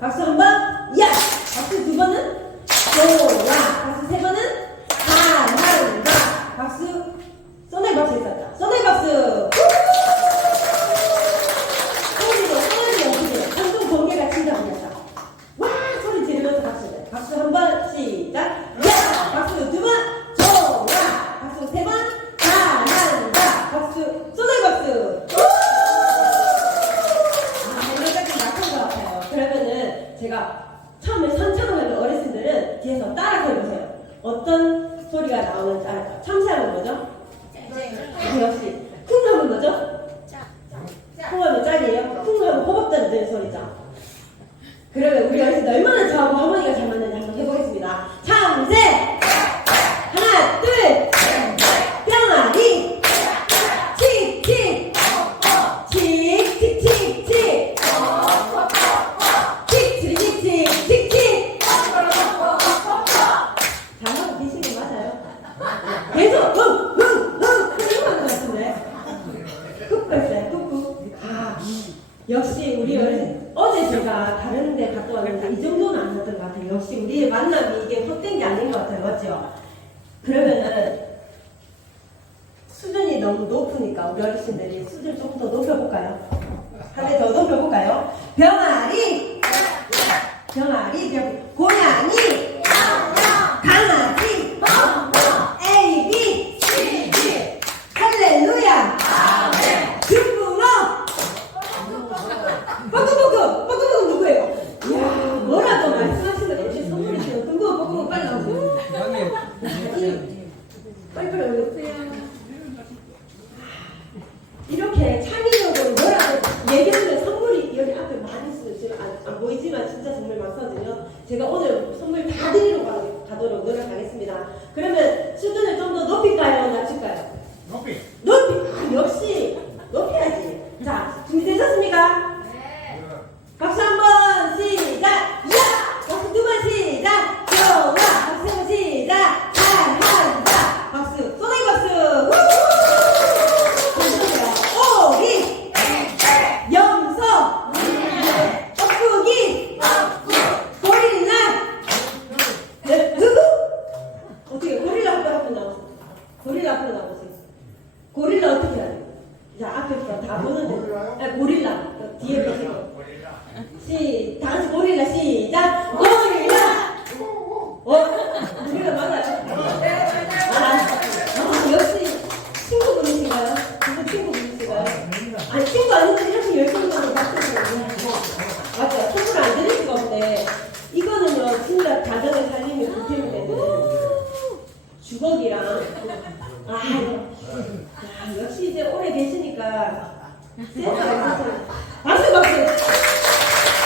박수 한 번, 야! 박수 두 번은 좋아. 박수 세 번은 잘한다. 박수, 소나이 박수 있었다. 소나이 박수! 소리도, 소리 연습이에요. 방송 번개가 진짜 많았다. 와! 소리 지르면서 박수 해. 박수 한 번, 시작. 야! 박수 두 번, 좋아. 박수 세 번, 잘한다. 박수, 소 제가 처음에 선창을 하면 어르신들은 뒤에서 따라 해보세요. 어떤 소리가 나오는지 알아요. 참새하면 뭐죠? 아, 역시. 쿵 하면 뭐죠? 쿵 하면 짝이에요. 쿵 하면 호박자는 소리죠. 그러면 우리 어르신들 얼마나 저하고 할머니가 잘 역시 우리 어르신. 어제 제가 다른 데 갔다 왔는데 이 정도는 안 했던 것 같아요. 역시 우리의 만남이 이게 헛된 게 아닌 것 같아요. 맞죠? 그러면은 수준이 너무 높으니까 우리 어르신들이 수준을 조금 더 높여볼까요? 한 대 더 높여볼까요? 병아리! 병아리, 병, 고양이! 강아지! A, B! 할렐루야! 중국어! 뻐꾸뻐꾸! 뻐꾸뻐꾸 누구예요? 이야, 뭐라고 말씀하시는 MC 선물이 지금 중국어 뻐꾸뻐꾸 빨리 나오세요. 빨리 빨리 오세요. 이렇게 창의력으로 뭐라고 얘기하면 선물이 여기 앞에 많이 있어요. 지금 안, 안 보이지만 진짜 정말 많거든요. 제가 오늘 선물 다 드리러 가, 가도록 노력하겠습니다. 그러면 수준을 좀 더 높일까요? 낮출까요? 높이. 높이! 아, 역시 높여야지. 자, 준비되셨습니까? 박수 한 번 시작! 야! 박수 두 번 시작! 좋아! 박수 세 번 시작! 잘한다! 박수! 소나기 박수! 우! 감사해요. 오리! 염소! 뻐꾸기! 고릴라! 네, 누구? 어떻게 고릴라 앞으로 앞으로 나오세요? 고릴라 앞으로 나오세요. 고릴라 어떻게 해야 돼요? 자, 앞에서 다 보는데. 고릴라요? 네, 고릴라. 뒤에 보시고. 시, 다 같이 고릴라 시작! 고릴라! 어? 고릴라 맞아요? 아, 아, 역시 친구분이신가요? 누구 친구분이신가요? 아니, 친구 아닌데 이렇게 열심히만 박수해요. 맞아요. 선물 안 드릴 수가 없대. 이거는요, 진짜 가정의 살림이 보탬이 되는 주걱이랑, 아, 야, 역시 이제 오래 계시니까. 박수, 박수!